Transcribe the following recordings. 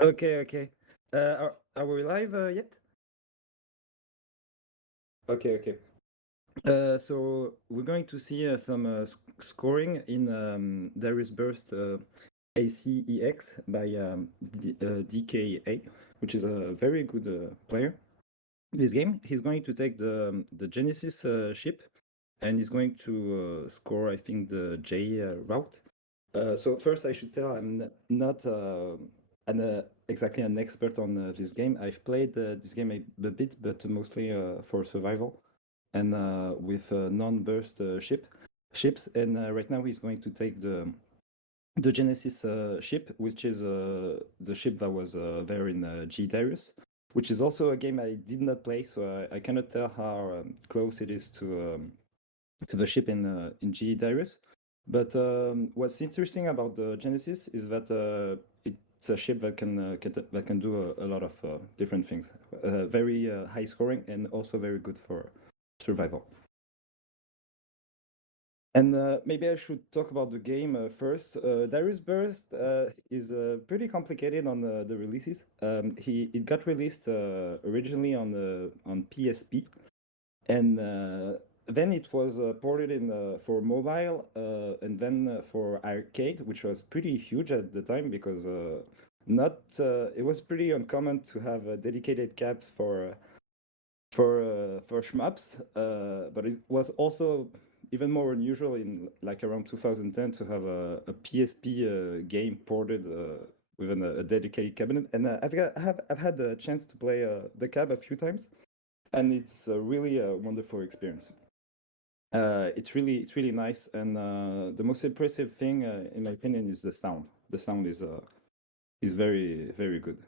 Okay. Are we live yet? Okay. So we're going to see some scoring in Darius Burst ACEX by DKA, which is a very good player. This game, he's going to take the Genesis ship, and he's going to score, I think, the J route. So first, I should tell I'm not exactly an expert on this game. I've played this game a bit, but mostly for survival and with non-burst ships. And right now, he's going to take the Genesis ship, which is the ship that was there in G Darius, which is also a game I did not play, so I cannot tell how close it is to the ship in G Darius. But what's interesting about the Genesis is that it's a ship that can do a lot of different things. Very high scoring and also very good for survival. And maybe I should talk about the game first. Darius Burst is pretty complicated on the releases. It got released originally on PSP, and then it was ported in for mobile, and then for arcade, which was pretty huge at the time because not it was pretty uncommon to have dedicated cabs for shmups, but it was also even more unusual in like around 2010 to have a PSP game ported with a dedicated cabinet. And I've had the chance to play the cab a few times, and it's really a wonderful experience. It's really nice, and the most impressive thing, in my opinion, is the sound. The sound is very good.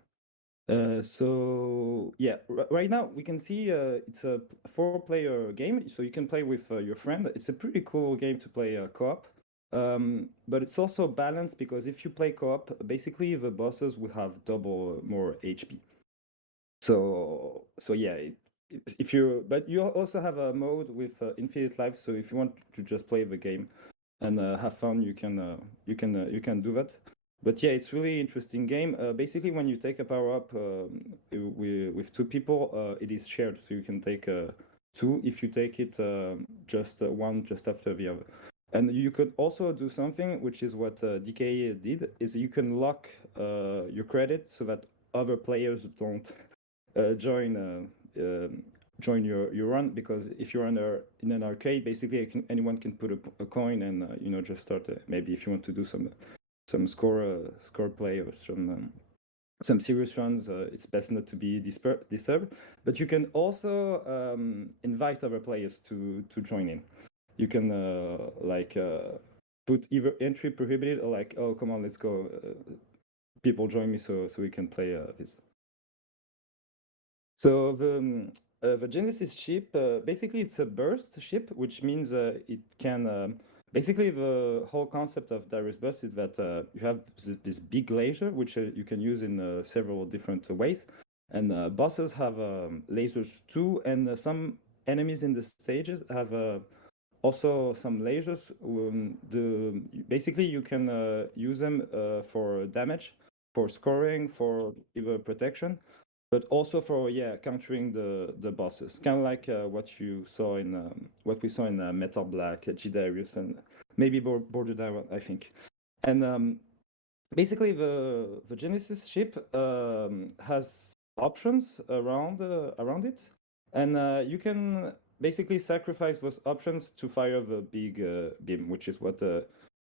So yeah, right now we can see it's a 4-player game, so you can play with your friend. It's a pretty cool game to play co-op, but it's also balanced because if you play co-op, basically the bosses will have double more HP. So yeah, but you also have a mode with infinite life. So if you want to just play the game and have fun, you can do that. But yeah, it's really interesting game. Basically, when you take a power up with 2 people, it is shared, so you can take 2 if you take it just one just after the other. And you could also do something, which is what DKA did, is you can lock your credit so that other players don't join your run, because if you're in an arcade, basically anyone can put a coin and just start maybe if you want to do some score play or some serious runs, it's best not to be disturbed. But you can also invite other players to join in. You can put either entry prohibited or like, oh come on, let's go, people join me so we can play this. So the Genesis ship, basically it's a burst ship, which means it can basically the whole concept of Darius Burst is that you have this big laser, which you can use in several different ways. And bosses have lasers too, and some enemies in the stages have also some lasers. Basically you can use them for damage, for scoring, for either protection, but also for countering the bosses, kind of like what we saw in Metal Black, G Darius, and maybe Borderlands, I think. And basically the Genesis ship has options around it, and you can basically sacrifice those options to fire the big beam, which is what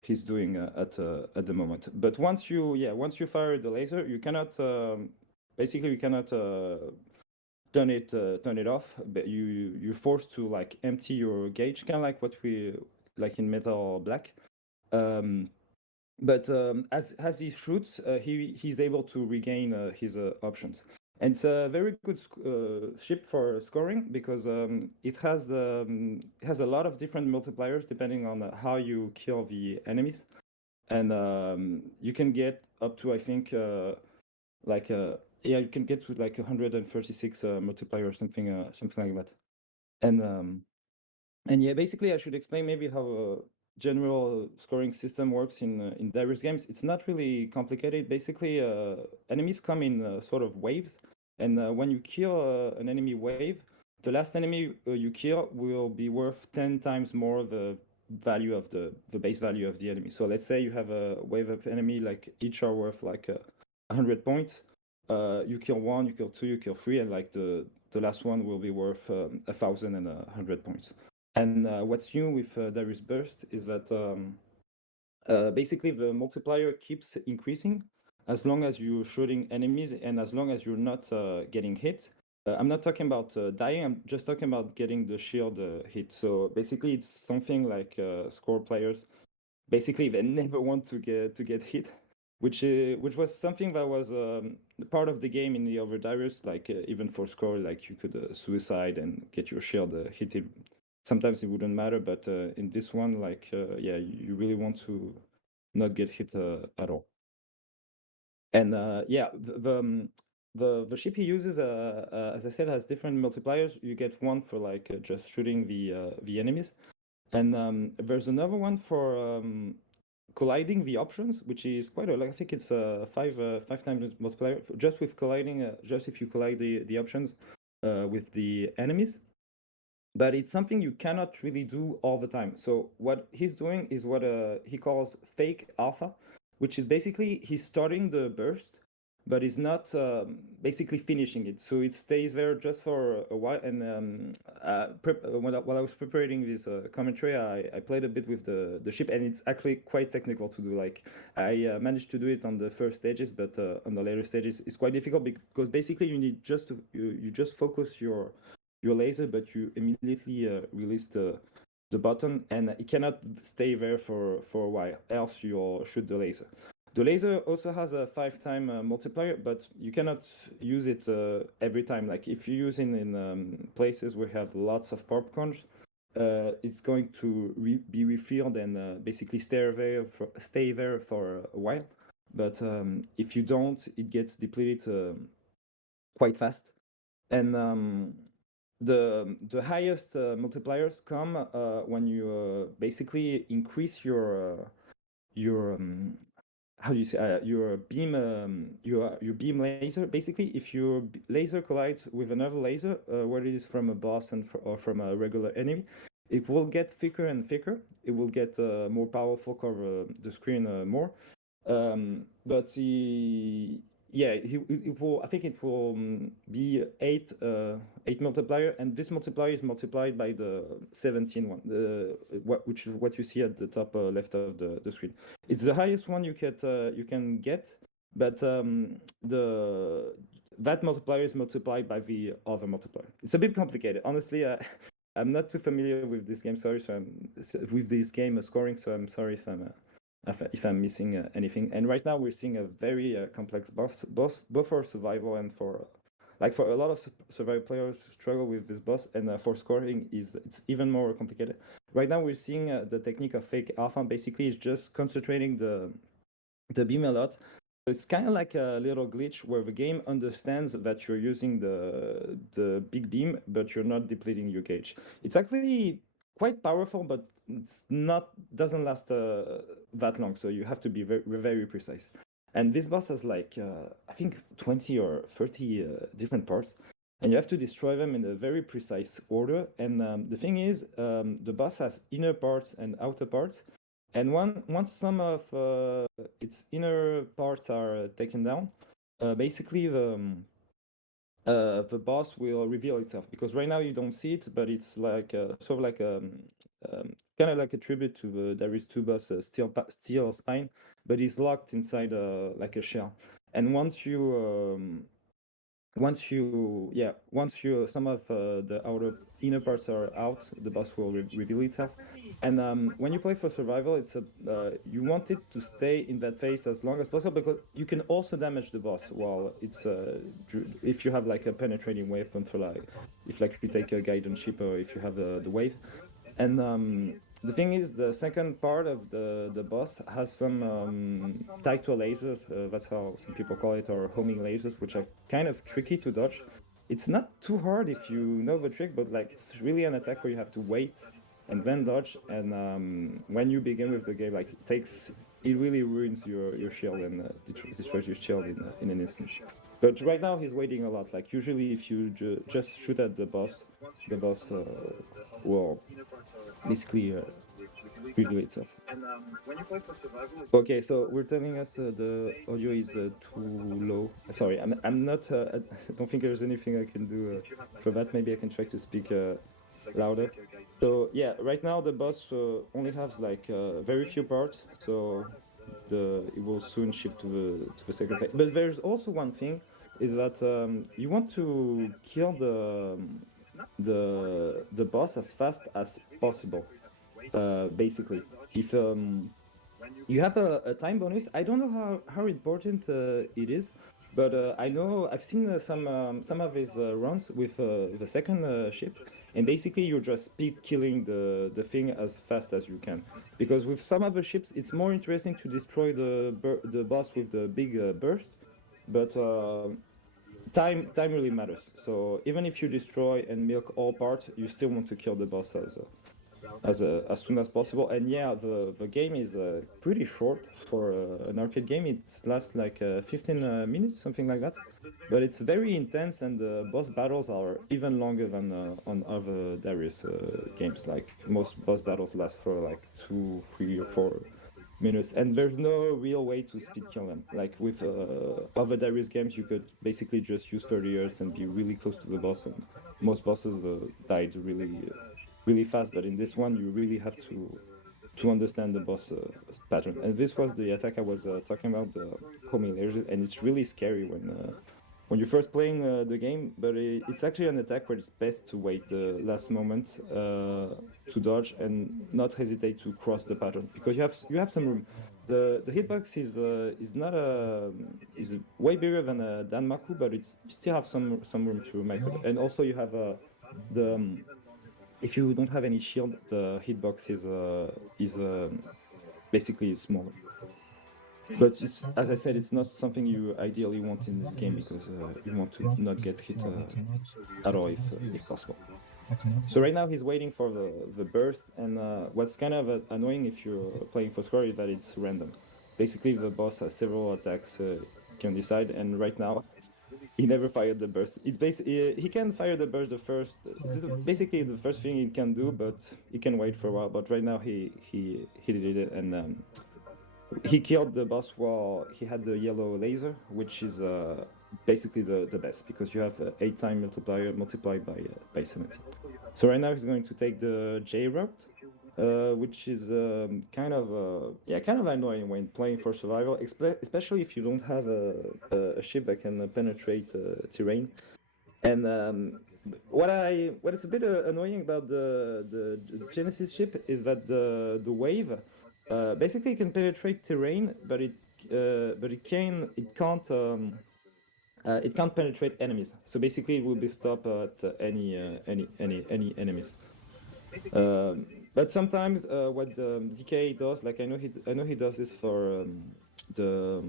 he's doing at the moment. But once you fire the laser, you cannot basically you cannot turn it off. But you're forced to like empty your gauge, kind of like what we like in Metal Black. But as he shoots, he's able to regain his options. And it's a very good ship for scoring because it has a lot of different multipliers depending on how you kill the enemies, and you can get up to, I think, you can get to like 136 multiplier or something like that. And yeah, basically I should explain maybe how general scoring system works in Darius games, it's not really complicated. Basically, enemies come in sort of waves, and when you kill an enemy wave, the last enemy you kill will be worth 10 times more the value of the base value of the enemy. So let's say you have a wave of enemy, like each are worth like 100 points. You kill one, you kill two, you kill three, and like the last one will be worth 1,100 points. And what's new with Darius Burst is that basically the multiplier keeps increasing as long as you're shooting enemies and as long as you're not getting hit. I'm not talking about dying, I'm just talking about getting the shield hit. So basically it's something like score players, basically they never want to get hit, which was something that was part of the game in the other Darius, like even for score, like you could suicide and get your shield hit. Sometimes it wouldn't matter, but in this one, like yeah, you really want to not get hit at all. And yeah, the ship he uses, as I said, has different multipliers. You get one for like just shooting the enemies, and there's another one for colliding the options, which is quite a lot. I think it's a five times multiplier just with colliding. Just if you collide the options with the enemies. But it's something you cannot really do all the time. So what he's doing is what he calls fake alpha, which is basically he's starting the burst, but he's not basically finishing it. So it stays there just for a while. And while I was preparing this commentary, I played a bit with the ship, and it's actually quite technical to do. Like I managed to do it on the first stages, but on the later stages, it's quite difficult because basically you need just to you just focus your laser, but you immediately release the button, and it cannot stay there for a while, else you'll shoot the laser. The laser also has a 5-time multiplier, but you cannot use it every time. Like if you use it in places where you have lots of popcorns, it's going to be refilled and basically stay there for a while. But if you don't, it gets depleted quite fast. And the highest multipliers come when you basically increase your how do you say your beam your beam laser. Basically, if your laser collides with another laser, whether it is from a boss or from a regular enemy, it will get thicker and thicker. It will get more powerful, cover the screen more. But it will. I think it will be eight multiplier, and this multiplier is multiplied by the 17 one, which is what you see at the top left of the screen. It's the highest one you can get, but that multiplier is multiplied by the other multiplier. It's a bit complicated, honestly. I'm not too familiar with this game. Sorry, with this game scoring. So I'm sorry if I'm missing anything. And right now we're seeing a very complex boss, both for survival and for a lot of survival players struggle with this boss, and for scoring it's even more complicated. Right now we're seeing the technique of fake alpha. Basically, it's just concentrating the beam a lot. It's kind of like a little glitch where the game understands that you're using the big beam, but you're not depleting your gauge. It's actually quite powerful, but it's not doesn't last that long. So you have to be very, very precise. And this boss has like I think 20 or 30 different parts, and you have to destroy them in a very precise order. And the thing is, the boss has inner parts and outer parts. And once some of its inner parts are taken down, basically the boss will reveal itself. Because right now you don't see it, but it's like sort of like kind of like a tribute to the Darius 2 boss, Steel Spine, but he's locked inside like a shell. And once you some of the outer inner parts are out, the boss will reveal itself. And when you play for survival, it's you want it to stay in that phase as long as possible, because you can also damage the boss while it's if you have like a penetrating weapon, for like if like you take a guidance ship, or if you have the wave. And the thing is, the second part of the boss has some Taito lasers, that's how some people call it, or homing lasers, which are kind of tricky to dodge. It's not too hard if you know the trick, but like it's really an attack where you have to wait and then dodge. And when you begin with the game, like it really ruins your shield and destroys your shield in an instant. But right now he's waiting a lot. Like usually, if you just shoot at the boss will basically reveal itself. Okay, so we're telling us the audio is too low. Sorry, I'm not. I don't think there's anything I can do for that. Maybe I can try to speak louder. So yeah, right now the boss only has like very few parts. So it will soon shift to the second phase. But there's also one thing is that you want to kill the boss as fast as possible. Basically, if you have a time bonus, I don't know how important it is, but I know I've seen some of his runs with the second ship, and basically you're just speed killing the thing as fast as you can. Because with some other ships, it's more interesting to destroy the boss with the big burst, but time really matters. So even if you destroy and milk all parts, you still want to kill the boss as soon as possible. And yeah, the game is pretty short for an arcade game. It lasts like 15 minutes, something like that. But it's very intense, and the boss battles are even longer than on other Darius games. Like most boss battles last for like 2, 3, or 4 minutes, and there's no real way to speed kill them. Like with other Darius games, you could basically just use 30 years and be really close to the boss, and most bosses died really fast. But in this one, you really have to understand the boss pattern. And this was the attack I was talking about, the homing lasers, and it's really scary when you're first playing the game. But it's actually an attack where it's best to wait the last moment to dodge and not hesitate to cross the pattern, because you have some room. The hitbox is not is way bigger than a Danmaku, but you still have some room to make it. And also you have the if you don't have any shield, the hitbox is basically smaller. But it's, as I said, it's not something you ideally want in this game, because you want to not get hit at all if possible. So right now he's waiting for the burst, and what's kind of annoying if you're playing for square is that it's random. Basically, the boss has several attacks you can decide, and right now he never fired the burst. It's basically he can fire the burst the first. It's basically the first thing he can do, but he can wait for a while. But right now he did it, and he killed the boss while he had the yellow laser, which is basically the best, because you have 8-time multiplier multiplied by 70. So right now he's going to take the J route, which is kind of annoying when playing for survival, especially if you don't have a ship that can penetrate terrain. And what is a bit annoying about the Genesis ship is that the wave basically can penetrate terrain, but it can't penetrate enemies. So basically, it will be stopped at any enemies. But sometimes what the DKA does, like I know he does this for the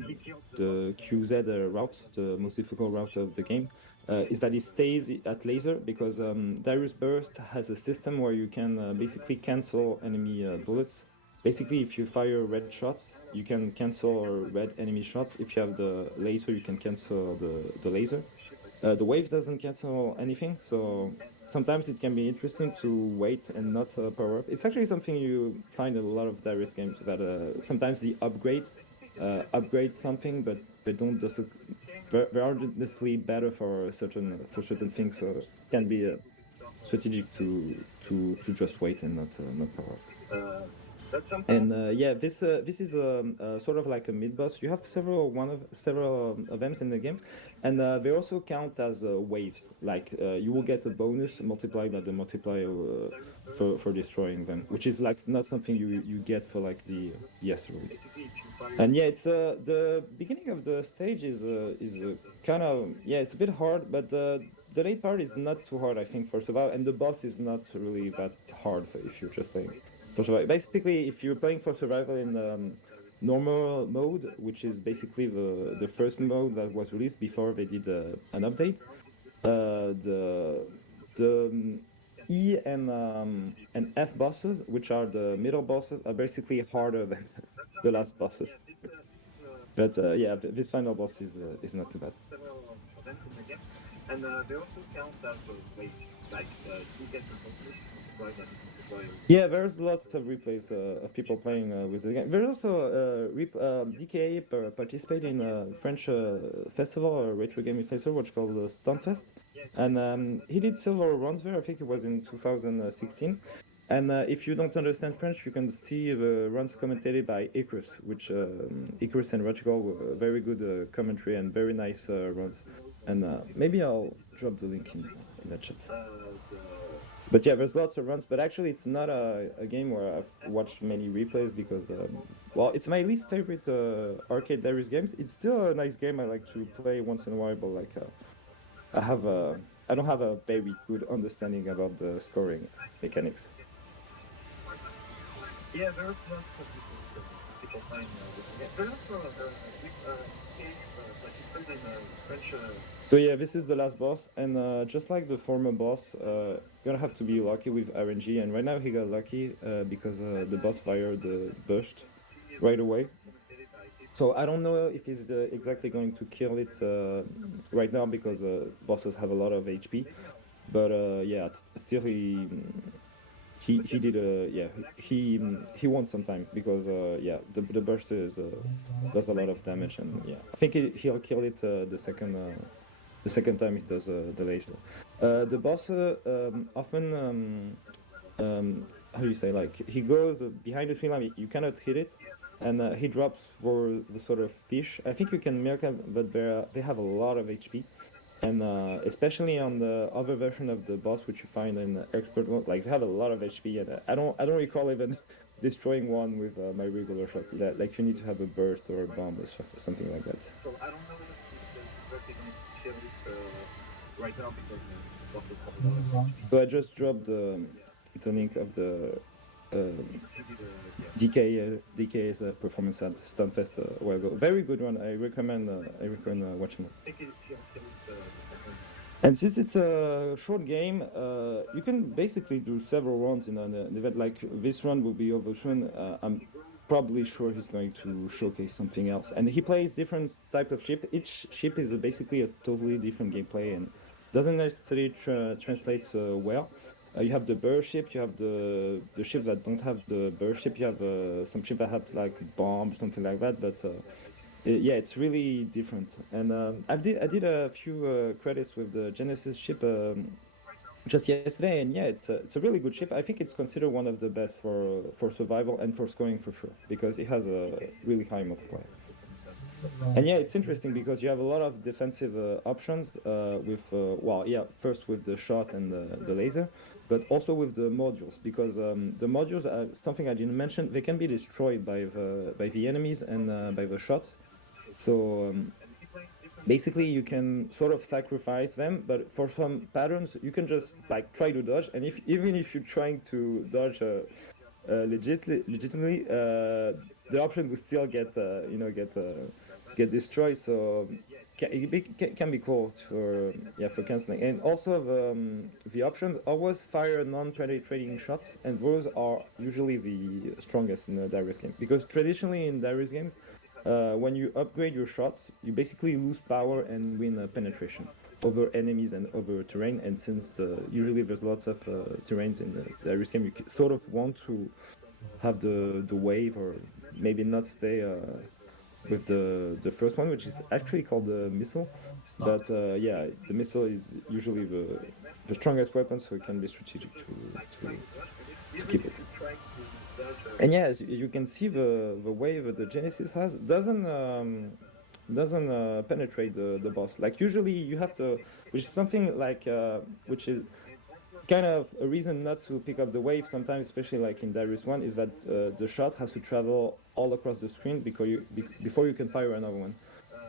QZ route, the most difficult route of the game, is that he stays at laser, because Darius Burst has a system where you can basically cancel enemy bullets. Basically, if you fire red shots, you can cancel red enemy shots. If you have the laser, you can cancel the laser. The wave doesn't cancel anything, so sometimes it can be interesting to wait and not power up. It's actually something you find in a lot of Darius games, that sometimes the upgrades upgrade something, but they don't just they aren't necessarily better for certain things. So it can be strategic to just wait and not power up. And yeah, this is sort of like a mid boss. You have several of them in the game, and they also count as waves. Like you will get a bonus multiplied by the multiplier for destroying them, which is like not something you get for like the asteroid. And yeah, it's the beginning of the stage is kind of, yeah, it's a bit hard, but the late part is not too hard, I think, for survival, and the boss is not really that hard if you're just playing for survival. Basically, if you're playing for survival in normal mode, which is basically the first mode that was released before they did an update, E and F bosses, which are the middle bosses, are basically harder than the last bosses. But yeah, this final boss is not too bad. Several events in the game, and they also count as waves. Like you get the boss multiplied and multiplier. Yeah, there's lots of replays of people playing with the game. There's also DKA participate in a French festival, a retro gaming festival, which is called Stunfest, and he did several runs there. I think it was in 2016. And if you don't understand French, you can see the runs commentated by Icarus, which Icarus and Chronicle were very good commentary and very nice runs. And maybe I'll drop the link in the chat. But yeah, there's lots of runs, but actually it's not a game where I've watched many replays because, well, it's my least favorite arcade Darius games. It's still a nice game I like to play once in a while, but like I don't have a very good understanding about the scoring mechanics. Yeah, there are lots of people playing with it. There's also participated in French. So yeah, this is the last boss, and just like the former boss, you're gonna have to be lucky with RNG, and right now he got lucky because the boss fired the burst right away. So I don't know if he's exactly going to kill it right now because bosses have a lot of HP, but yeah, still he did he won some time because yeah, the burst does a lot of damage, and yeah, I think he'll kill it the second time he does the laser. The boss often how do you say, like, he goes behind the tree line, you cannot hit it, and he drops for the sort of fish. I think you can milk them, but they have a lot of HP. And especially on the other version of the boss, which you find in expert mode, like they have a lot of HP, and I don't recall even destroying one with my regular shot. Like you need to have a burst or a bomb or something like that. So I don't know if they're going to kill it right now because the boss is probably. So I just dropped the link of the DKA's performance at Stunfest a while ago. Very good one. I recommend watching it. And since it's a short game, you can basically do several runs in an event. Like this run will be over soon. I'm probably sure he's going to showcase something else. And he plays different type of ship. Each ship is basically a totally different gameplay and doesn't necessarily translate well. You have the burst ship, you have the ships that don't have the burst ship, you have some ship that have like bombs, something like that, but yeah, it's really different. And I did a few credits with the Genesis ship just yesterday, and yeah, it's a really good ship. I think it's considered one of the best for survival and for scoring for sure, because it has a really high multiplier. And yeah, it's interesting because you have a lot of defensive options with, well, yeah, first with the shot and the laser, but also with the modules, because the modules are something I didn't mention. They can be destroyed by the enemies and by the shots. So basically you can sort of sacrifice them, but for some patterns you can just like try to dodge, and even if you're trying to dodge legitimately, the option will still get get destroyed. So it can be cool for canceling. And also the options always fire non-penetrating shots, and those are usually the strongest in the Darius game, because traditionally in Darius games, when you upgrade your shots, you basically lose power and win penetration over enemies and over terrain. And since usually there's lots of terrains in the Darius game, you sort of want to have the wave, or maybe not stay with the first one, which is actually called the missile. But yeah, the missile is usually the strongest weapon, so it can be strategic to keep it. And yeah, as you can see, the wave the Genesis has doesn't penetrate the boss. Like usually you have to, which is something like which is kind of a reason not to pick up the wave sometimes, especially like in Darius 1, is that the shot has to travel all across the screen before you can fire another one.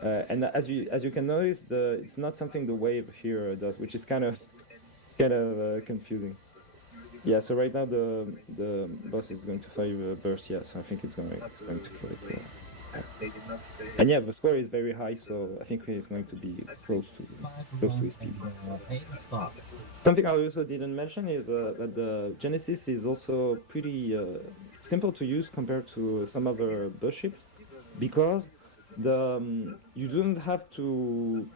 And as you can notice, it's not something the wave here does, which is kind of confusing. Yeah, so right now the boss is going to fire burst. Yeah, so I think it's going to kill it. they did not stay. And yeah, the score is very high, so I think it's going to be close to his speed. Stop. Something I also didn't mention is that the Genesis is also pretty simple to use compared to some other bus ships, because you don't have to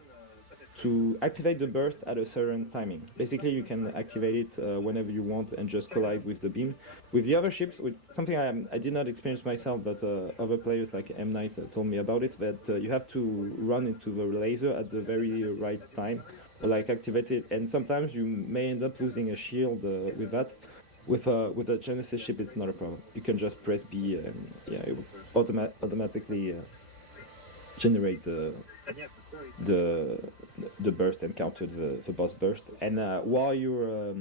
activate the burst at a certain timing. Basically, you can activate it whenever you want and just collide with the beam. With the other ships, with something I did not experience myself, but other players like M Knight told me about it, that you have to run into the laser at the very right time, or like activate it, and sometimes you may end up losing a shield with that. With a Genesis ship, it's not a problem. You can just press B, and yeah, it will automatically generate the burst and counter the boss burst. And while you're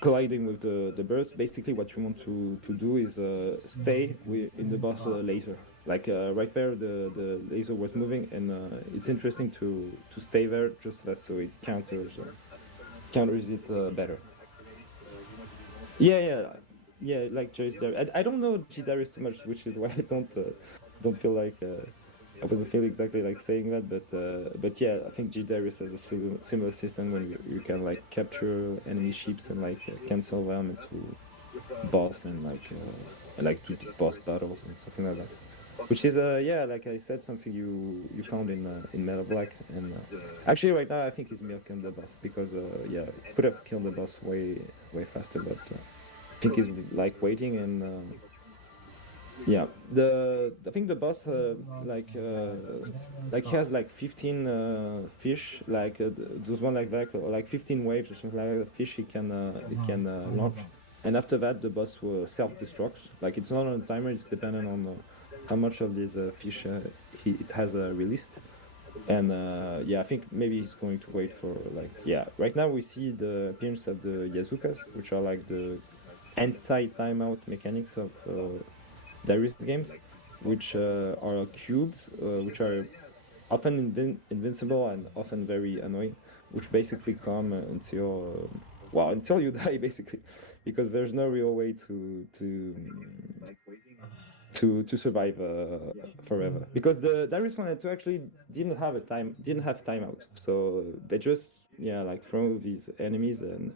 colliding with the burst, basically what you want to do is stay in the boss laser. Like right there, the laser was moving, and it's interesting to stay there just so it counters it better. Yeah, like Joyce Darius. I don't know G Darius too much, which is why I don't feel like I wasn't feel exactly like saying that, but yeah, I think G Darius has a similar system when you can like capture enemy ships and like cancel them into boss and like do boss battles and something like that. Which is yeah, like I said, something you found in Metal Black, and actually right now I think he's milking the boss because yeah, could have killed the boss way faster, but I think he's like waiting, and yeah, I think the boss like he has like 15 fish, like those one like that, or like 15 waves or something like that, fish he can launch, and after that the boss will self-destructs. Like it's not on a timer; it's dependent on how much of these fish it has released. And yeah, I think maybe he's going to wait for like, yeah. Right now we see the appearance of the Yazukas, which are like the anti-timeout mechanics of Darius games, which are cubes, which are often invincible and often very annoying, which basically come until you die, basically, because there's no real way to survive forever, because the Darius 1 and 2 actually didn't have timeout, so they just like throw these enemies, and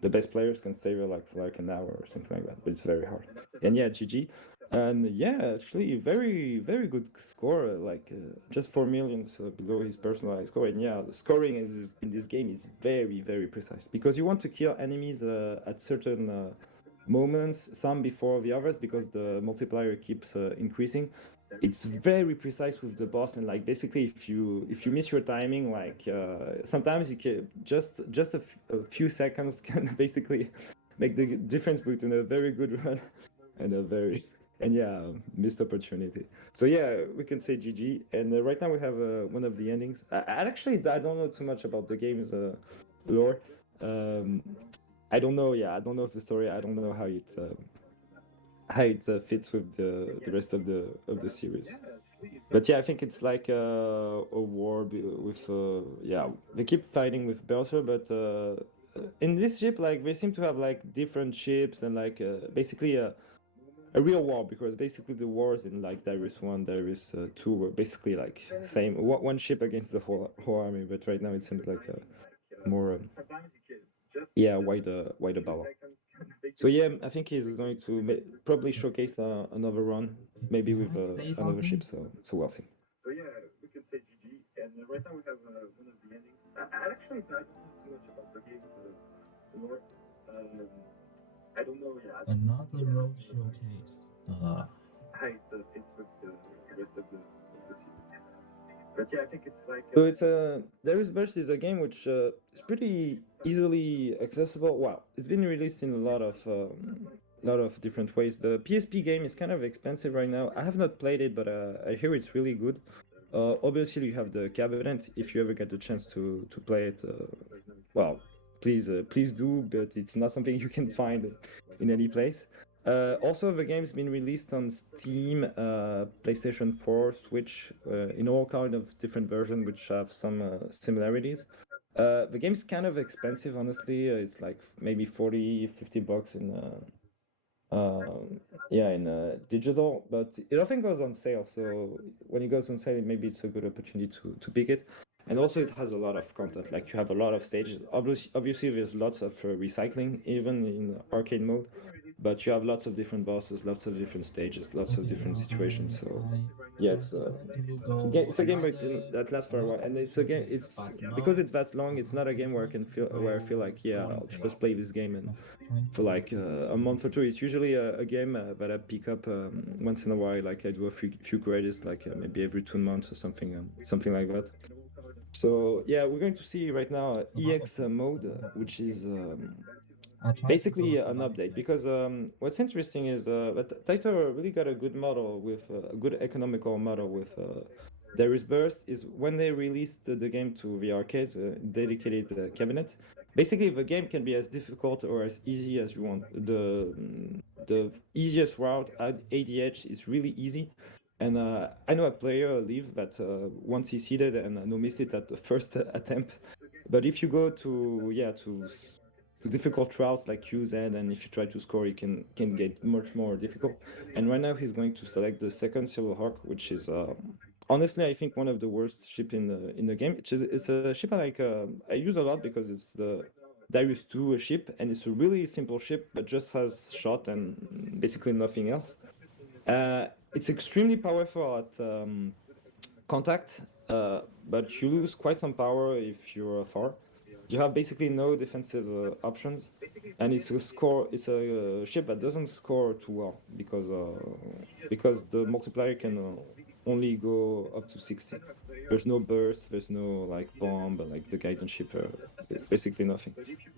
the best players can stay there like for like an hour or something like that, but it's very hard. And yeah, GG. And yeah, actually very very good score, like just 4 million below his personal score. And yeah, the scoring in this game is very very precise, because you want to kill enemies at certain moments, some before the others, because the multiplier keeps increasing. It's very precise with the boss, and like basically if you miss your timing, like sometimes it can just a few seconds can basically make the difference between a very good run and a very missed opportunity. So yeah, we can say GG. And right now we have one of the endings. I don't know too much about the game's lore. I don't know. Yeah, I don't know the story. I don't know how it fits with the rest of the series. But yeah, I think it's like a war with they keep fighting with Belter, but in this ship, like they seem to have like different ships, and like basically a real war, because basically the wars in like Darius 1, Darius 2 were basically like same one ship against the whole army, but right now it seems like a more wider battle. So yeah, I think he's going to probably showcase another run, maybe with another ship. So we'll see. So yeah, we could say GG. And right now we have one of the endings. I actually don't know too much about the game's lore. I don't know. Yeah, Another road showcase. How it fits with the rest of the series. But yeah, I think it's like so. It's Darius Burst is a game which is pretty easily accessible. Well, it's been released in a lot of different ways. The PSP game is kind of expensive right now. I have not played it, but I hear it's really good. Obviously, you have the cabinet. If you ever get the chance to play it, well, please do. But it's not something you can find in any place. Also, the game's been released on Steam, PlayStation 4, Switch, in all kind of different versions, which have some similarities. The game's kind of expensive, honestly. It's like maybe 40-50 bucks yeah, in digital, but it often goes on sale. So when it goes on sale, maybe it's a good opportunity to pick it. And also, it has a lot of content. Like you have a lot of stages. Obviously, there's lots of recycling, even in arcade mode. But you have lots of different bosses, lots of different stages, lots of different situations. So yeah, it's it's a game that lasts for a while, and it's a game. It's because it's that long. It's not a game where I feel like, yeah, I'll just play this game and for like a month or two. It's usually a game that I pick up once in a while. Like I do a few credits, like maybe every 2 months or something, something like that. So yeah, we're going to see right now EX mode, which is basically an update. Because what's interesting is that Taito really got a good model with a good economical model with Darius Burst. Is when they released the game to the arcades, dedicated cabinet. Basically, the game can be as difficult or as easy as you want. The easiest route at ADH is really easy. And I know a player, Liv, that once he seeded and no missed it at the first attempt. But if you go to difficult routes like QZ, and if you try to score, it can get much more difficult. And right now he's going to select the second Silver Hawk, which is honestly, I think one of the worst ship in the game. It's a ship I use a lot because it's the Darius 2 ship, and it's a really simple ship, but just has shot and basically nothing else. It's extremely powerful at contact, but you lose quite some power if you're far. You have basically no defensive options, and it's a ship that doesn't score too well because the multiplier can only go up to 60. There's no burst, there's no like bomb, like the guidance ship, basically nothing.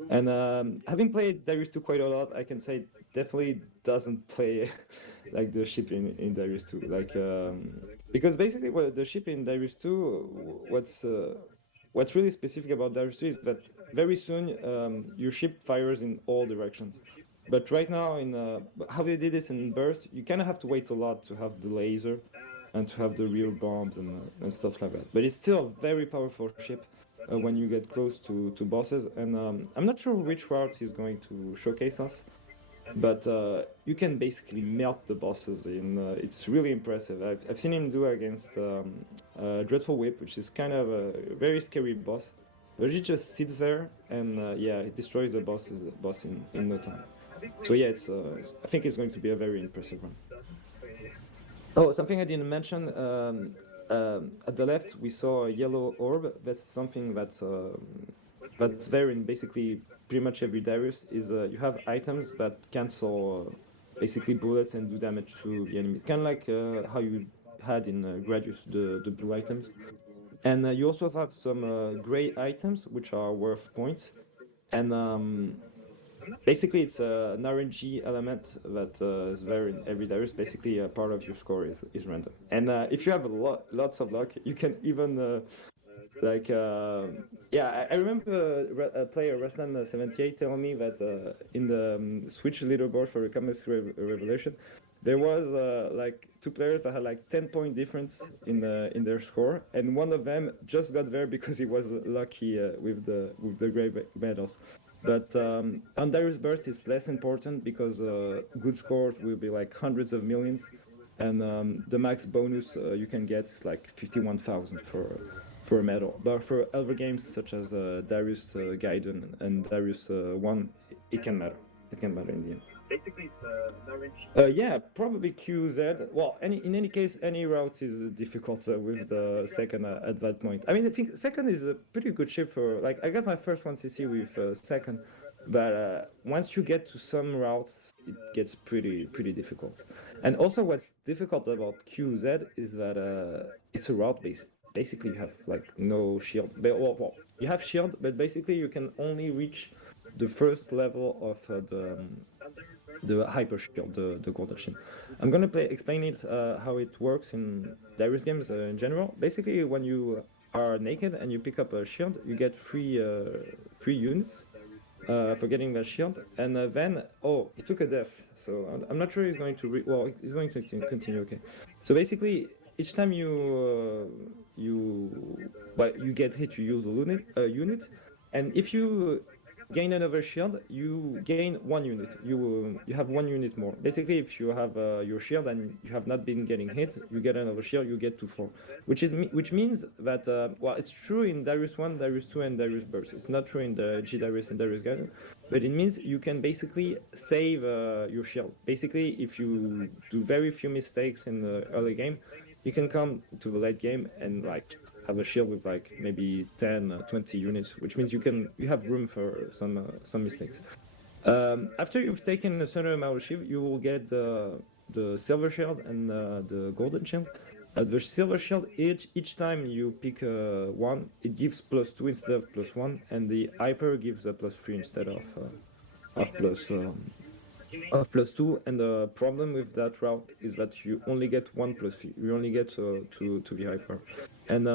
And having played Darius 2 quite a lot, I can say it definitely doesn't play like the ship in Darius 2. Like because basically what the ship in Darius 2, what's really specific about Darius 2 is that very soon your ship fires in all directions. But right now, in how they did this in Burst, you kind of have to wait a lot to have the laser and to have the real bombs and stuff like that. But it's still a very powerful ship when you get close to bosses. And I'm not sure which route he's going to showcase us, but you can basically melt the bosses it's really impressive. I've seen him do against Dreadful Whip, which is kind of a very scary boss, but he just sits there and yeah, he destroys the boss in no time. So yeah, I think it's going to be a very impressive run. Oh, something I didn't mention, at the left we saw a yellow orb. That's something that's there in basically pretty much every Darius. Is you have items that cancel basically bullets and do damage to the enemy, kind of like how you had in Gradius, the blue items. And you also have some gray items which are worth points, and basically it's an RNG element that is there in every Darius. Basically, a part of your score is random, and if you have lots of luck, you can even like yeah, I remember a player Ruslan78 telling me that in the Switch leaderboard for the Comics Revelation, there was like two players that had like 10-point difference in their score, and one of them just got there because he was lucky with the gray medals. But on Darius Burst, it's less important because good scores will be like hundreds of millions, and the max bonus you can get is like 51,000 for a medal. But for other games such as Darius Gaiden and Darius 1, it can matter. It can matter in the end. Basically, it's Yeah, probably QZ. Well, in any case, any route is difficult with the second at that point. I mean, I think second is a pretty good ship for like I got my first 1cc with second, but once you get to some routes, it gets pretty difficult. And also, what's difficult about QZ is that it's a route base. Basically, you have like no shield. Well, you have shield, but basically you can only reach the first level of the hyper shield, the golden shield. I'm gonna explain it how it works in Darius games in general. Basically, when you are naked and you pick up a shield, you get free units for getting that shield, and then he took a death, so I'm not sure he's going to well, he's going to continue. Okay, so basically each time you get hit, you use a unit, and if you gain another shield, you gain 1 unit. You have 1 unit more. Basically, if you have your shield and you have not been getting hit, you get another shield, you get to 4. Which means that well, it's true in Darius 1, Darius 2, and Darius Burst. It's not true in the G Darius and Darius Gaiden, but it means you can basically save your shield. Basically, if you do very few mistakes in the early game, you can come to the late game and like have a shield with like maybe 10, 20 units, which means you have room for some mistakes. After you've taken a certain amount of shield, you will get the silver shield and the golden shield. The silver shield, each time you pick one, it gives +2 instead of +1, and the hyper gives a +3 instead of +2. And the problem with that route is that you only get 1 +3. You only get to the hyper. And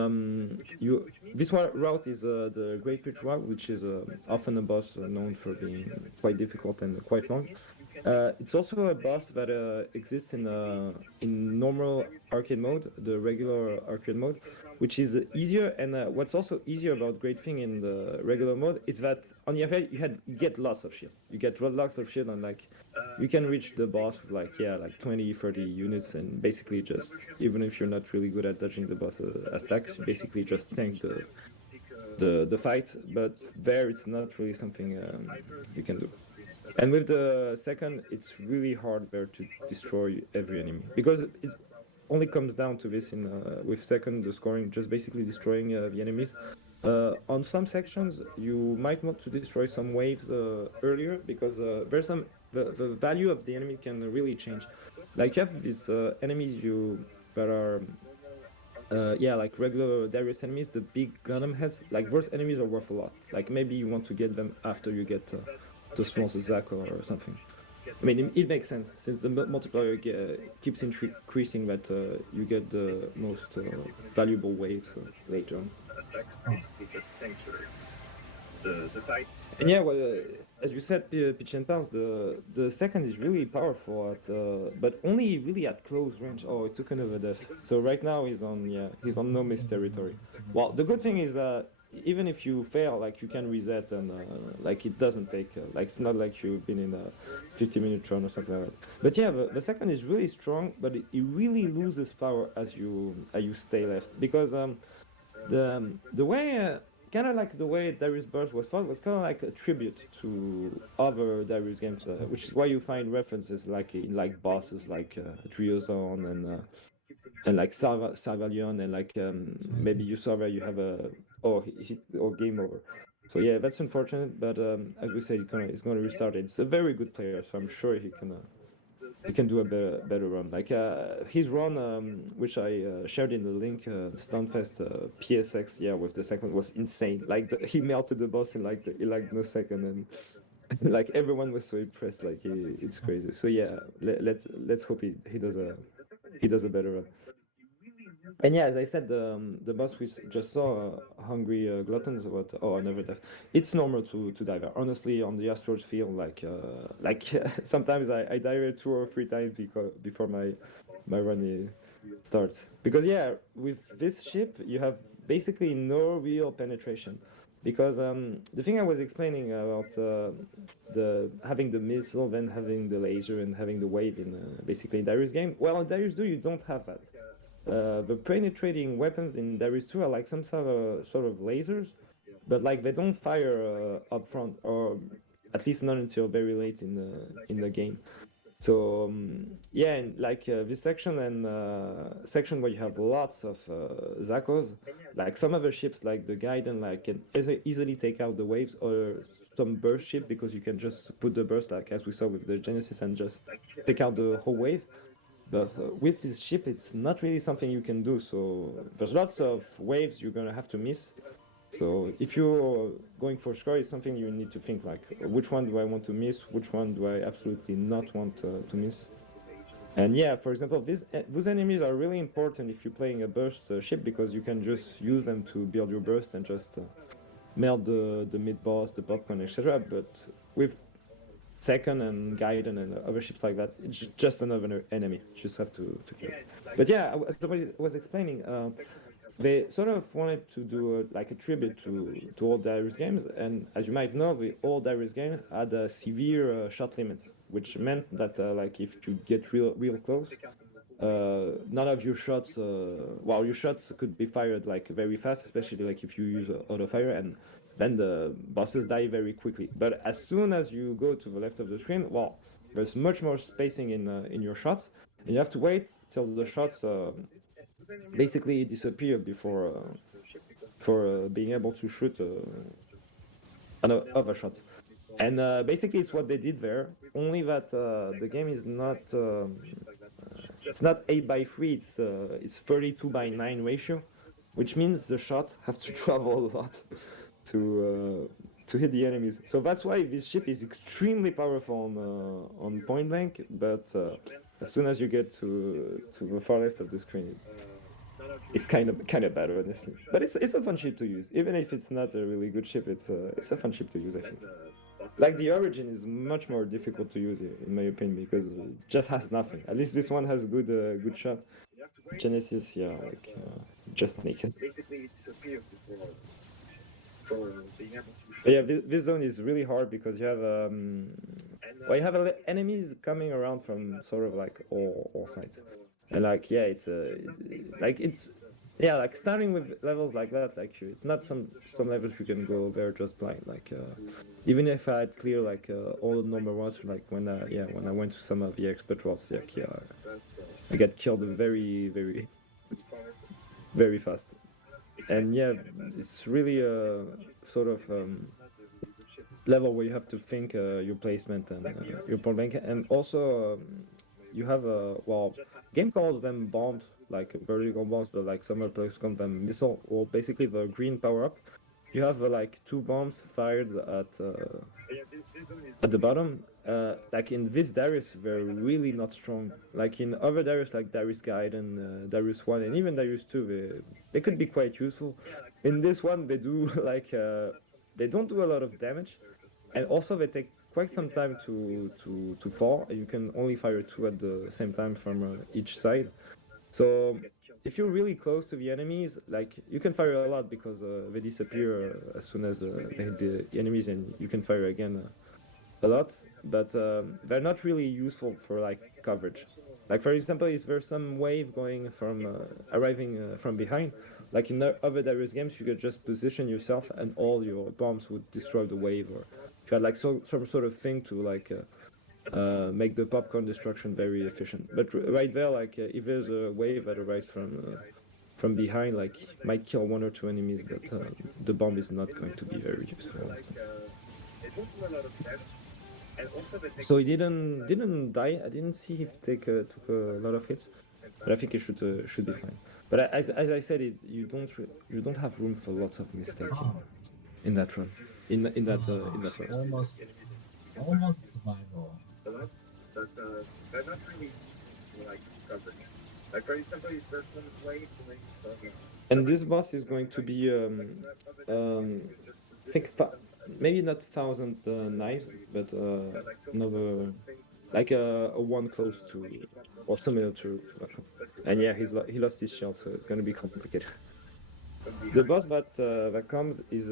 this route is the Great Fish route, which is often a boss known for being quite difficult and quite long. It's also a boss that exists in normal arcade mode, the regular arcade mode, which is easier. And what's also easier about Great Thing in the regular mode is that on your head you get lots of shield. You get lots of shield, and like you can reach the boss with like 20, 30 units, and basically just, even if you're not really good at dodging the boss attacks, you basically just tank the fight. But there, it's not really something you can do. And with the second, it's really hard there to destroy every enemy, because it only comes down to this in with second, the scoring, just basically destroying the enemies. On some sections, you might want to destroy some waves earlier, because there's some the value of the enemy can really change. Like you have these enemies that are like regular Darius enemies, the big Gundam heads. Like those enemies are worth a lot. Like maybe you want to get them after you get the small Zako or something. I mean, it makes sense since the multiplier keeps increasing, that you get the most valuable waves later on. Basically just tank the fight. And yeah, well, as you said, Pitch and Pounce, the second is really powerful but only really at close range. Oh, it took another death. So right now he's on no miss territory. Well, the good thing is that even if you fail, like you can reset, and like it doesn't take like it's not like you've been in a 50-minute run or something like that. But yeah, the second is really strong, but it really loses power as you stay left, because the way kind of like the way Darius Burst was fought was kind of like a tribute to other Darius games, which is why you find references like in like bosses like Triozone and like Sarvalion, and like maybe you saw where you have a or game over. So yeah, that's unfortunate, but as we said, it's going to restart it. It's a very good player, so I'm sure he can do a better run. Like his run, which I shared in the link, Stunfest PSX, with the second was insane. Like he melted the boss in like no second, and like everyone was so impressed. Like it's crazy. So yeah, let's hope he does a better run. And yeah, as I said, the boss we just saw, Hungry Gluttons, another death. It's normal to die there. Honestly, on the Asteroids field, like sometimes I die there 2 or 3 times before my run starts. Because yeah, with this ship, you have basically no real penetration. Because the thing I was explaining about the having the missile, then having the laser, and having the wave in basically Darius game. Well, in Darius 2, you don't have that. The penetrating weapons in Darius 2 are like some sort of lasers, but like they don't fire up front, or at least not until very late in the game. So yeah, and like this section and section where you have lots of Zakos, like some other ships like the Gaiden can easily take out the waves, or some burst ship, because you can just put the burst, like as we saw with the Genesis, and just take out the whole wave. But with this ship, it's not really something you can do. So there's lots of waves you're gonna have to miss. So if you're going for score, it's something you need to think like, which one do I want to miss? Which one do I absolutely not want to miss? And yeah, for example, those enemies are really important if you're playing a burst ship, because you can just use them to build your burst and just melt the mid boss, the popcorn, etc. But with second and Gaiden and other ships like that, it's just another enemy. You just have to kill. But yeah, as I was explaining, they sort of wanted to do like a tribute to all Darius games, and as you might know, the all Darius games had severe shot limits, which meant that like if you get real close, none of your shots, well, your shots could be fired like very fast, especially like if you use auto fire, and then the bosses die very quickly. But as soon as you go to the left of the screen, well, there's much more spacing in your shots, and you have to wait till the shots basically disappear before for being able to shoot other shots. And basically, it's what they did there. Only that the game is not it's not 8:3. It's 32:9 ratio, which means the shot have to travel a lot to hit the enemies. So that's why this ship is extremely powerful on point blank. But as soon as you get to the far left of the screen, it's kind of bad, honestly. But it's a fun ship to use, even if it's not a really good ship. It's a fun ship to use, I think. Like the Origin is much more difficult to use, in my opinion, because it just has nothing. At least this one has good shot. Genesis, yeah, like just naked. Basically, disappear for being able to shoot. But yeah, this zone is really hard because you have well, you have enemies coming around from sort of like all sides, and like yeah, it's yeah, like starting with levels like that, like it's not some levels you can go there just blind. Like even if I had clear like all the number ones, like when I went to some of the expert worlds, like yeah, I got killed very very fast. And yeah, it's really a sort of level where you have to think your placement and your point blank, and also you have well, game calls them bombs, like vertical bombs, but like some other players call them missile, or basically the green power up. You have like 2 bombs fired at the bottom. Like in this Darius, they're really not strong. Like in other Darius, like Darius Guide and Darius 1 and even Darius 2, they could be quite useful. In this one, they do like they don't do a lot of damage, and also they take quite some time to fall. And you can only fire 2 at the same time from each side. So if you're really close to the enemies, like you can fire a lot because they disappear as soon as they hit the enemies, and you can fire again a lot. But they're not really useful for like coverage. Like for example, is there some wave going from arriving from behind? Like in other Darius games, you could just position yourself and all your bombs would destroy the wave, or you had like some sort of thing to like make the popcorn destruction very efficient. But right there, like if there's a wave that arrives from behind, like might kill 1 or 2 enemies, but the bomb is not going to be very useful. So he didn't die. I didn't see him took a lot of hits, but I think he should be fine. But as I said, you don't have room for lots of mistakes in that run. In that run. Almost survival. But they're not really like coverage. Like for example, if there's one wave, and this boss is going to be I think maybe not 1,000 knives, but another like a one close to or similar to. And yeah, he lost his shield, so it's going to be complicated. The boss that comes is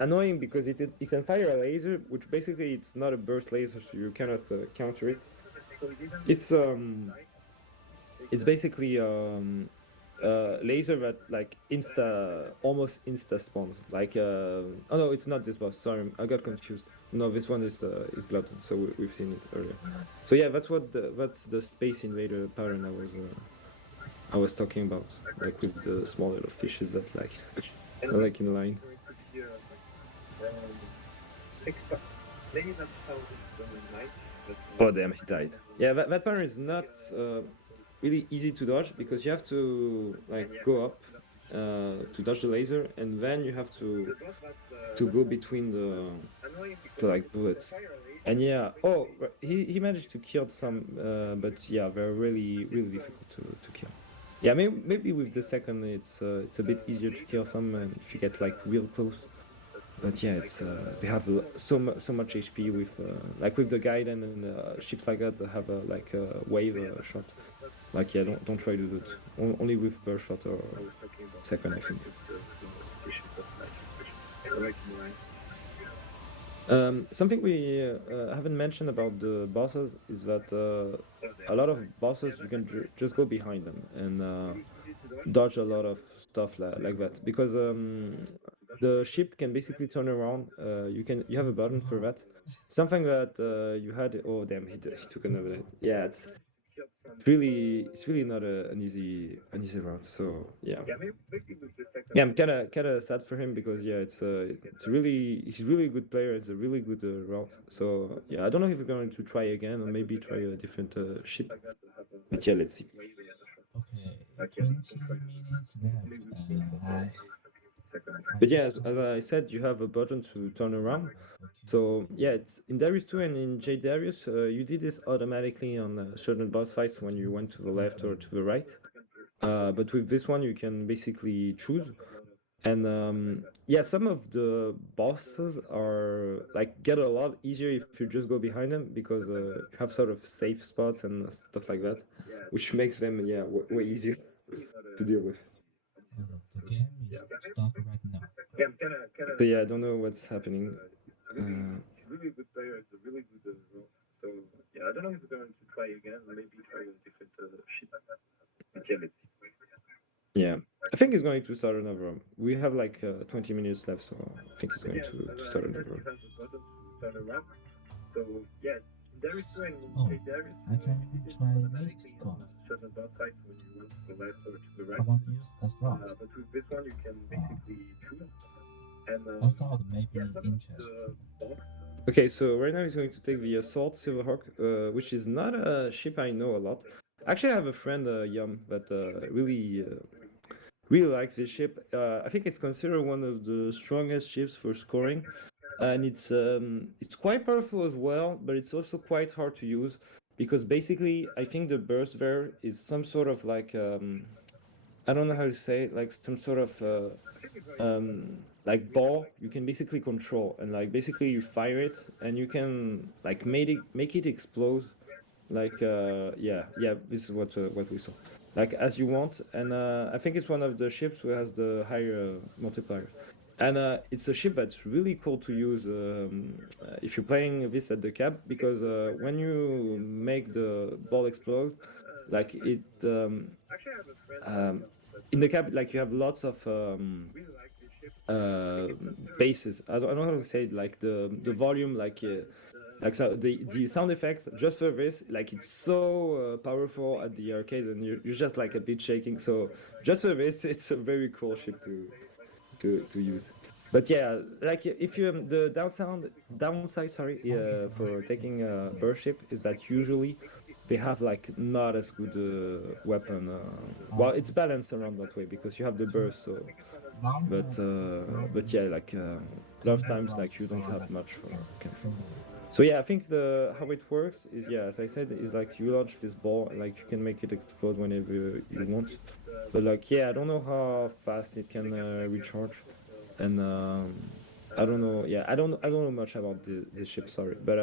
annoying because it can fire a laser, which basically it's not a burst laser, so you cannot counter it. It's basically laser that like almost insta spawns. Like oh no, it's not this boss. Sorry, I got confused. No, this one is Glutton, so we've seen it earlier. So yeah, that's the Space Invader pattern I was talking about, like with the small little fishes that like in line. Oh damn, he died. Yeah, that pattern is not really easy to dodge because you have to like go up to dodge the laser, and then you have to go between the like bullets. And yeah, oh, he managed to kill some, but yeah, they're really difficult to kill. Yeah, maybe with the second it's a bit easier to kill some if you get like real close. But yeah, it's they have so much HP with like with the Gaiden and ships like that have like a wave shot. Like yeah, don't try to do it. Only with burst shot or I was talking about second, I think. situations of life situations. Correct me, right? Something we haven't mentioned about the bosses is that a lot of bosses you can just go behind them and dodge a lot of stuff like that because the ship can basically turn around. You have a button for that. Something that you had. Oh damn, he took another hit. Yeah, it's really not an easy route. So yeah. Yeah, maybe with the second. Yeah, I'm kind of sad for him because yeah, it's he's really a good player. It's a really good route. So yeah, I don't know if we're going to try again or maybe try a different ship. But yeah, let's see. Okay, 20 minutes left. But yeah, as I said, you have a button to turn around. So yeah, it's in Darius 2 and in J Darius, you did this automatically on certain boss fights when you went to the left or to the right. But with this one, you can basically choose. And yeah, some of the bosses are like get a lot easier if you just go behind them because you have sort of safe spots and stuff like that, which makes them yeah way easier to deal with. The game is stuck right now. Yeah, I'm kind of. So yeah, I don't know what's happening. Really good player. It's a really good role. So yeah, I don't know if we're going to try again. Maybe try a different ship. But yeah, let's see. Yeah, I think it's going to start another round. We have like 20 minutes left, so I think it's going to start another round. So yeah, there is two Oh, in Darius. I can try this squad. Certain boss fights when you went to the left or to the I right. want to use assault. But with this one, you can basically choose. And Assault may be interesting. Okay, so right now he's going to take the Assault Silverhawk, which is not a ship I know a lot. Actually, I have a friend, Yum, that really likes this ship. I think it's considered one of the strongest ships for scoring, and it's quite powerful as well, but it's also quite hard to use because basically I think the burst there is some sort of like I don't know how to say it, like some sort of like ball you can basically control and like basically you fire it and you can like make it explode like yeah this is what we saw like as you want and I think it's one of the ships who has the higher multiplier and it's a ship that's really cool to use if you're playing this at the cab because when you make the ball explode like it in the cab like you have lots of bases. I don't know how to say it, like the volume like so the sound effects just for this like it's so powerful at the arcade and you're just like a bit shaking so just for this it's a very cool ship to use but yeah like if you the downside sorry for taking a burst ship is that usually they have like not as good weapon well it's balanced around that way because you have the burst so but yeah like a lot of times like you don't have much for control. So yeah, I think how it works is yeah, as I said, is like you launch this ball and like you can make it explode whenever you want. But like yeah, I don't know how fast it can recharge, and I don't know. Yeah, I don't know much about this ship. Sorry, but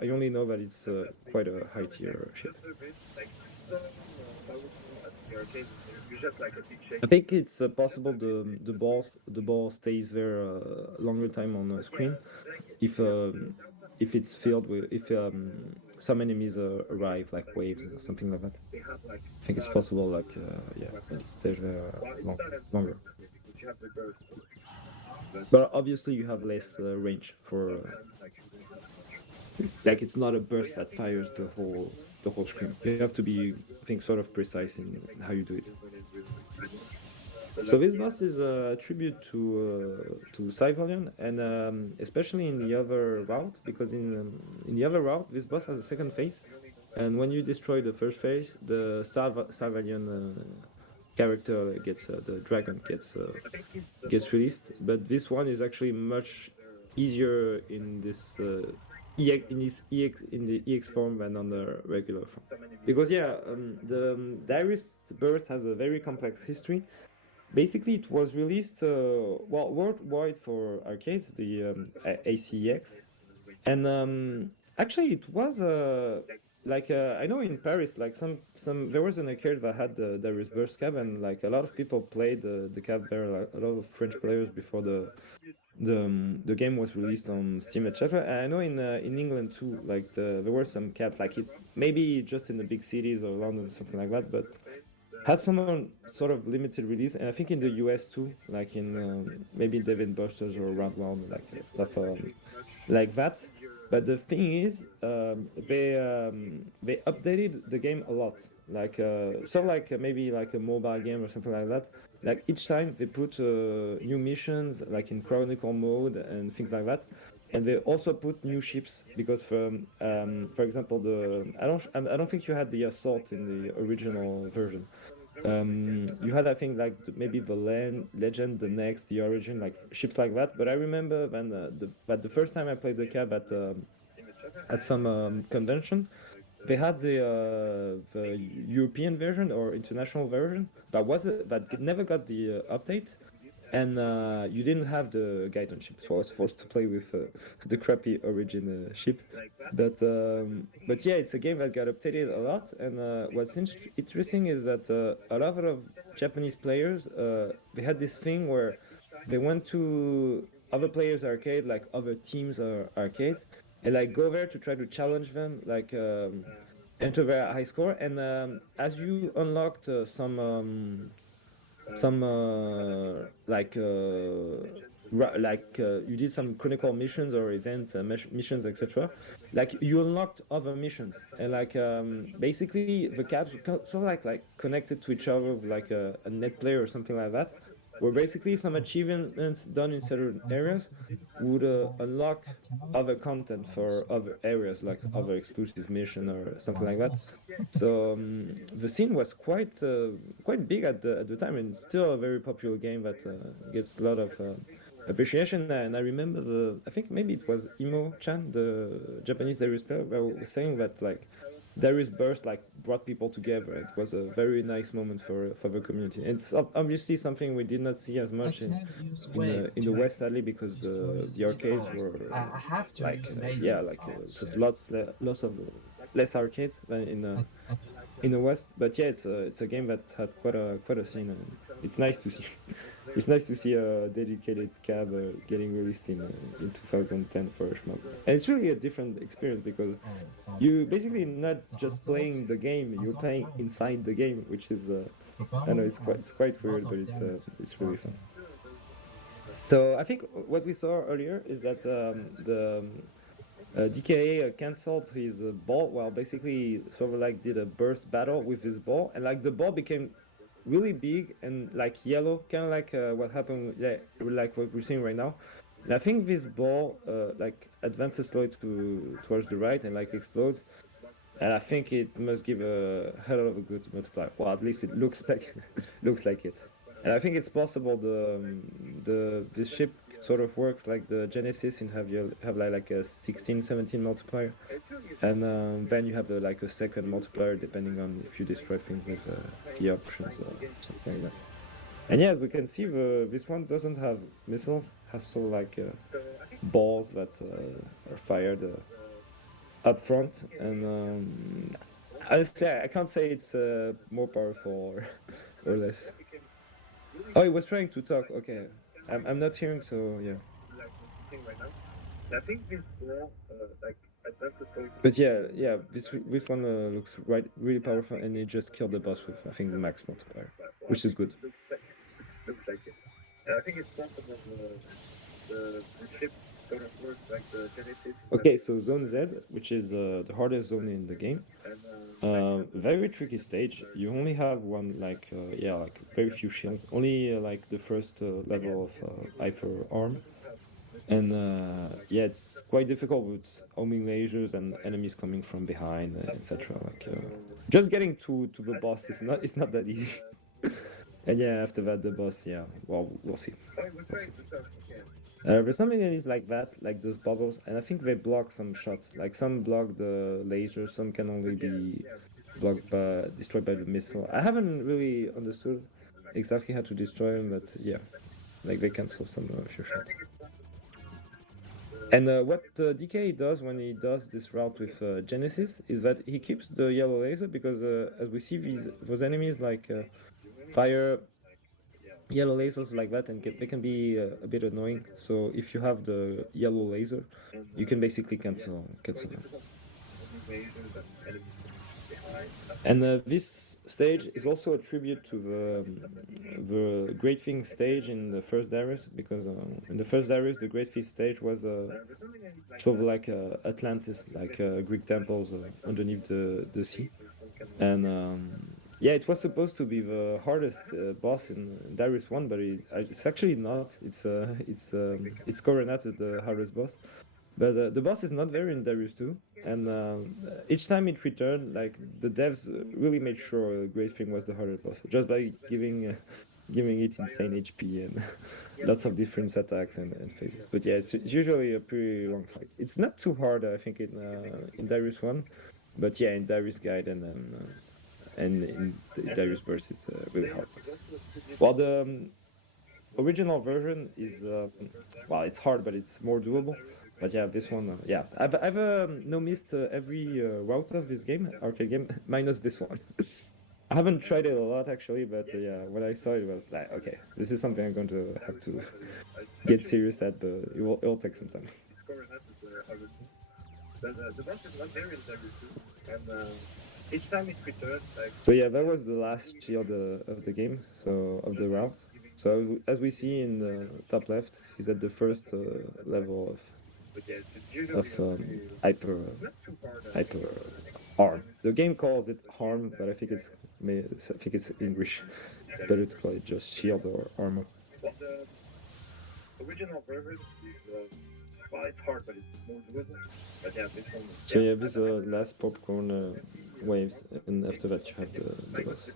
I only know that it's quite a high tier ship. I think it's possible the ball stays there a longer time on the screen if it's filled with if some enemies arrive like waves or something like that. I think it's possible like yeah that it stays there longer. But obviously you have less range for like it's not a burst that fires the whole screen. You have to be I think sort of precise in how you do it. So this boss is a tribute to Cyvalion, and especially in the other route, because in the other route, this boss has a second phase, and when you destroy the first phase, the Cyvalion character gets the dragon gets released. But this one is actually much easier in this in the EX form than on the regular form, because yeah, the Darius birth has a very complex history. Basically, it was released well worldwide for arcades, the ACEX, and actually it was like I know in Paris, like some there was an arcade that had the Darius Burst cab, and like a lot of people played the cab there. Like a lot of French players before the game was released on Steam, etc. And I know in England too, like there were some cabs, like it maybe just in the big cities or London, something like that, but had some sort of limited release, and I think in the US too, like in maybe David Buster's or Roundworld, like stuff like that. But the thing is, they updated the game a lot, like sort of like maybe like a mobile game or something like that. Like each time they put new missions, like in Chronicle mode and things like that. And they also put new ships because, for example, I don't think you had the assault in the original version. You had, I think, like maybe the legend, the next, the origin, like ships like that. But I remember when the first time I played the cab at some convention, they had the European version or international version that never got the update, and you didn't have the guidance ship, so I was forced to play with the crappy origin ship. But yeah, it's a game that got updated a lot, and what's interesting is that a lot of Japanese players they had this thing where they went to other players' arcade, like other teams' arcade, and like go there to try to challenge them, like enter their high score, and as you unlocked some you did some chronicle missions or event missions, etc. Like you unlocked other missions, and like basically the cabs were sort of like connected to each other, like a net player or something like that, where basically some achievements done in certain areas would unlock other content for other areas, like other exclusive mission or something like that. So the scene was quite big at the time, and still a very popular game that gets a lot of appreciation. And I remember I think maybe it was Imo-chan, the Japanese Darius player, was saying that like Darius Burst like brought people together. It was a very nice moment for the community. And it's obviously something we did not see as much in the West, sadly, because the arcades were like just lots of less arcades than in the West. But yeah, it's a game that had quite a scene, and it's nice to see. It's nice to see a dedicated cab getting released in 2010 for Shmup. And it's really a different experience because you basically not just playing the game, you're playing inside the game, which is I don't know, it's quite weird, but it's really fun. So I think what we saw earlier is that the DKA canceled his ball. Well, basically, sort of like did a burst battle with his ball, and like the ball became really big and like yellow, kind of like what happened, like what we're seeing right now. And I think this ball like advances slowly towards the right and like explodes. And I think it must give a hell of a good multiplier. Well, at least it looks like looks like it. And I think it's possible the ship sort of works like the Genesis and have like a 16, 17 multiplier, and then you have like a second multiplier depending on if you destroy things with the options or something like that. And yeah, we can see this one doesn't have missiles, has sort of like balls that are fired up front, and honestly, I can't say it's more powerful or less. Oh, he was trying to talk. Okay, I'm not hearing, so yeah. I think this ball, like, advances slowly. But yeah, this one looks really powerful, and it just killed the boss with I think the max multiplier, which is good. Looks like it. And I think it's possible the ship sort of works like the Genesis. Okay, so Zone Z, which is the hardest zone in the game, very tricky stage. You only have one like very few shields. Only like the first level of hyper arm, and yeah, it's quite difficult with homing lasers and enemies coming from behind, etc. Like just getting to the boss is not that easy. And yeah, after that the boss, yeah, well, we'll see. There's some enemies like that, like those bubbles, and I think they block some shots. Like some block the laser, some can only be destroyed by the missile. I haven't really understood exactly how to destroy them, but yeah, like they cancel some few shots. And what DKA does when he does this route with Genesis is that he keeps the yellow laser because as we see those enemies like fire yellow lasers like that and they can be a bit annoying. So if you have the yellow laser, you can basically cancel them. And this stage is also a tribute to the Great Thing stage in the first Darius, because in the first Darius, the Great Thing stage was sort of like Atlantis, like Greek temples underneath the sea. And yeah, it was supposed to be the hardest boss in Darius 1, but it's actually not. It's Coronat is the hardest boss. But the boss is not there in Darius 2, and each time it returned, like the devs really made sure Great Thing was the hardest boss, just by giving it insane HP and lots of different attacks and phases. But yeah, it's usually a pretty long fight. It's not too hard, I think, in Darius 1, but yeah, in Darius Guide and in the Darius Burst, it's really hard. Well, the original version is well, it's hard, but it's more doable. But yeah, this one, yeah, I've no missed every route of this game, arcade game, minus this one. I haven't tried it a lot actually, but yeah, when I saw it, was like, okay, this is something I'm going to have to get serious at, but it'll take some time. The boss is not very interactive, and each time it returns, like. So yeah, that was the last shield of the game, so of the route. So as we see in the top left, he's at the first level of hyper arm. The game calls it harm, but I think it's English. Better to call it just shield or armor. Well, the original version is well, it's hard, but it's more doable. But yeah, this one. So yeah, this last popcorn waves, and after that you have the boss.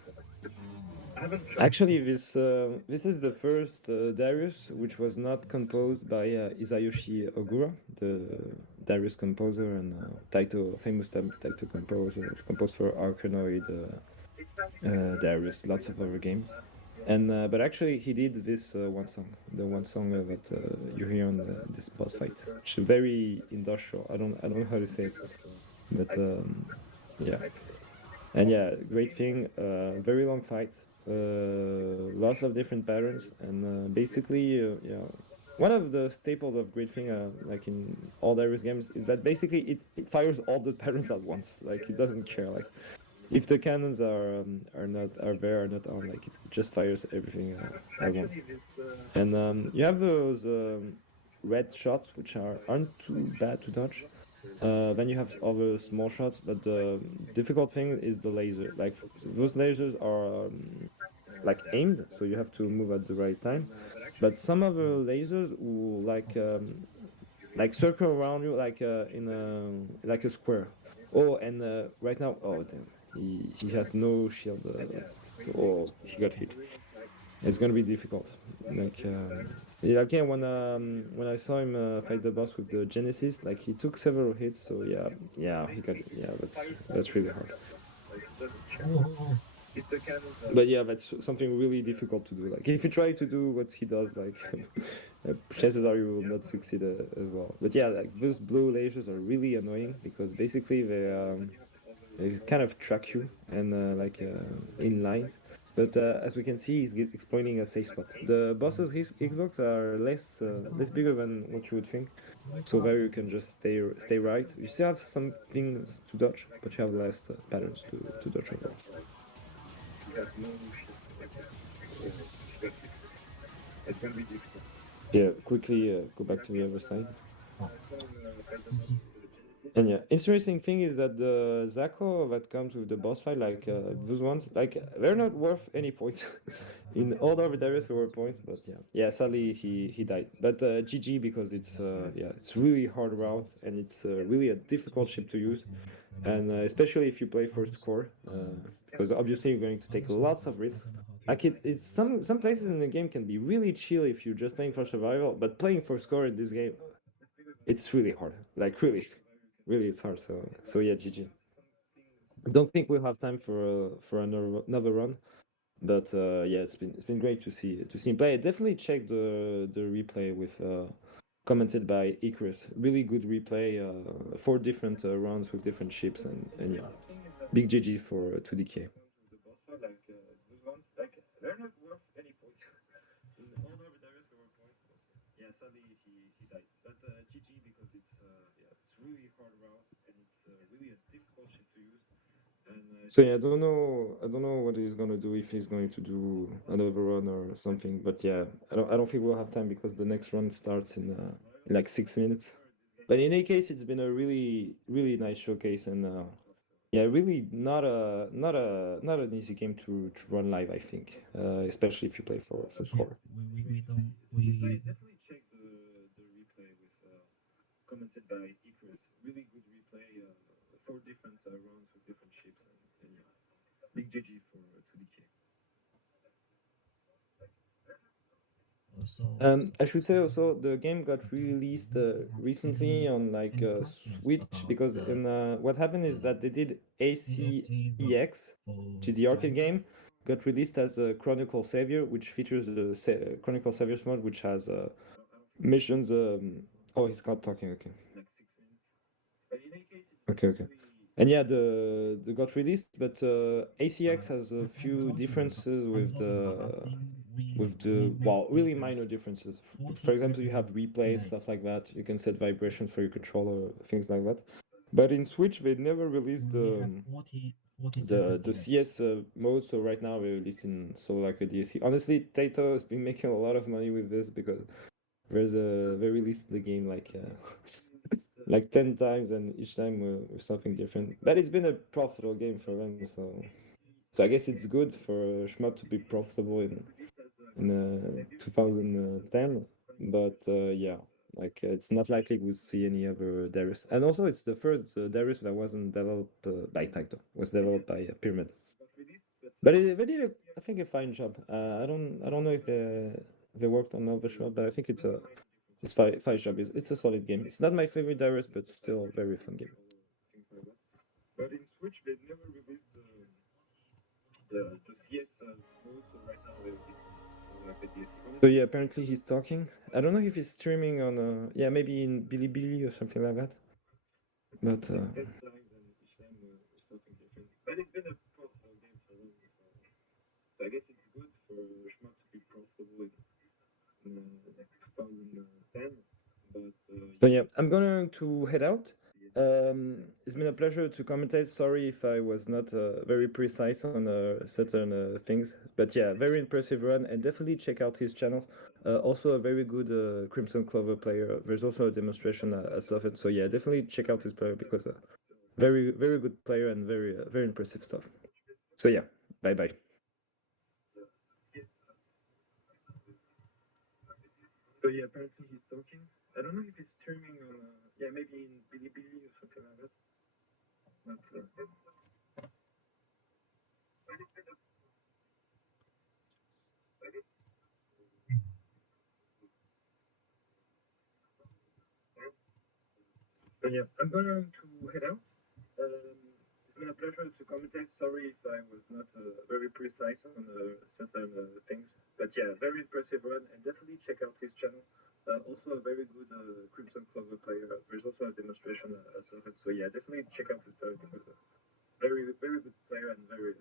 Actually, this is the first Darius which was not composed by Isayoshi Ogura, the Darius composer and famous Taito composer, which composed for Arkanoid, Darius, lots of other games. And but actually, he did this one song, the one song that you hear on this boss fight, which is very industrial. I don't know how to say it, but yeah, and yeah, great thing. Very long fight. Lots of different patterns, and basically, yeah, one of the staples of Great Thing, like in all Darius games, is that basically it fires all the patterns at once. Like it doesn't care. Like if the cannons are not on, like it just fires everything at once. And you have those red shots which aren't too bad to dodge. Then you have other small shots, but the difficult thing is the laser. Like those lasers are like aimed, so you have to move at the right time. But some of the lasers will like circle around you like in a square. Oh, and right now, oh damn, he has no shield left. So he got hit. It's gonna be difficult. Like yeah, again, when I saw him fight the boss with the Genesis, like he took several hits. So yeah, he got that's really hard. But yeah, that's something really difficult to do. Like if you try to do what he does, like chances are you will not succeed as well. But yeah, like those blue lasers are really annoying because basically they kind of track you and like in lines. But as we can see, he's exploiting a safe spot. The bosses Xbox are less bigger than what you would think, so there you can just stay right. You still have some things to dodge, but you have less patterns to dodge overall. It's gonna be difficult. Yeah, quickly go back to the other side. And yeah, interesting thing is that the Zako that comes with the boss fight, like those ones, like they're not worth any points. In all the other Darius there were points, but yeah, sadly he died. But GG because it's really hard route and it's really a difficult ship to use, and especially if you play first core, because obviously you're going to take lots of risks. Like it's some places in the game can be really chill if you're just playing for survival, but playing for score in this game, it's really hard. Like really it's hard. So yeah, GG. Don't think we'll have time for another run, but yeah, it's been great to see him play. Definitely check the replay with commented by Icarus. Really good replay, 4 different rounds with different ships, and yeah, big GG for 2DK. The boss fight, like those ones, like they're not worth any points. In all over Darius there were points, but yeah, sadly he died. But GG because it's it's really hard route and it's really a difficult ship to use. And So yeah, I don't know what he's gonna do, if he's going to do another run or something. But yeah, I don't think we'll have time because the next run starts in like 6 minutes. But in any case, it's been a really nice showcase, and yeah, really not an easy game to run live, I think, especially if you play for Yeah, score. definitely check the replay with commented by Icarus. Really good replay, 4 different rounds with different ships, and yeah, big GG for 2DK. also I should say also the game got released recently on like any questions Switch, about because in what happened is that they did ACEX, for which is the arcade game, drivers? got released as a Chronicle Savior, which features the Chronicle Saviors mode, which has missions. Oh, he's not talking. Okay. Like 6 minutes. But in any case, it's Okay. Okay. And yeah, the got released, but ACX has a few differences with the well, really minor differences. For example, you have replays, stuff like that. You can set vibration for your controller, things like that. But in Switch, they never released the CS mode. So right now we're releasing so like a DSC. Honestly, Taito has been making a lot of money with this because they released the game like like 10 times, and each time with something different. But it's been a profitable game for them, so I guess it's good for Shmup to be profitable in 2010. But yeah, like it's not likely we'll see any other Darius. And also, it's the first Darius that wasn't developed by Taito. Was developed by Pyramid. But they did, I think, a fine job. I don't know if they worked on other Shmup, but I think it's fine job. It's a solid game. It's not my favorite Darius, but still a very fun game. But in Switch, they never released the CS mode, so right now they're releasing so like a DSC. So yeah, apparently he's talking. I don't know if he's streaming on yeah, maybe in Bilibili or something like that. But 10 times and each time something different. But it's been a profitable game for them, so I guess it's good for Shmup to be profitable in 2010. But so yeah, I'm going to head out. It's been a pleasure to commentate. Sorry if I was not very precise on certain things, but yeah, very impressive run, and definitely check out his channel. Also a very good Crimson Clover player. There's also a demonstration at Soffit, so yeah, definitely check out his player because very good player and very impressive stuff. So yeah, bye bye. So yeah, apparently he's talking. I don't know if he's streaming on yeah, maybe in Bilibili or something like that. But so yeah, I'm going to head out. It's been a pleasure to commentate. Sorry if I was not very precise on certain things, but yeah, very impressive run, and definitely check out his channel. Also a very good Crimson Clover player. There's also a demonstration of it. So yeah, definitely check out his player because very good player and very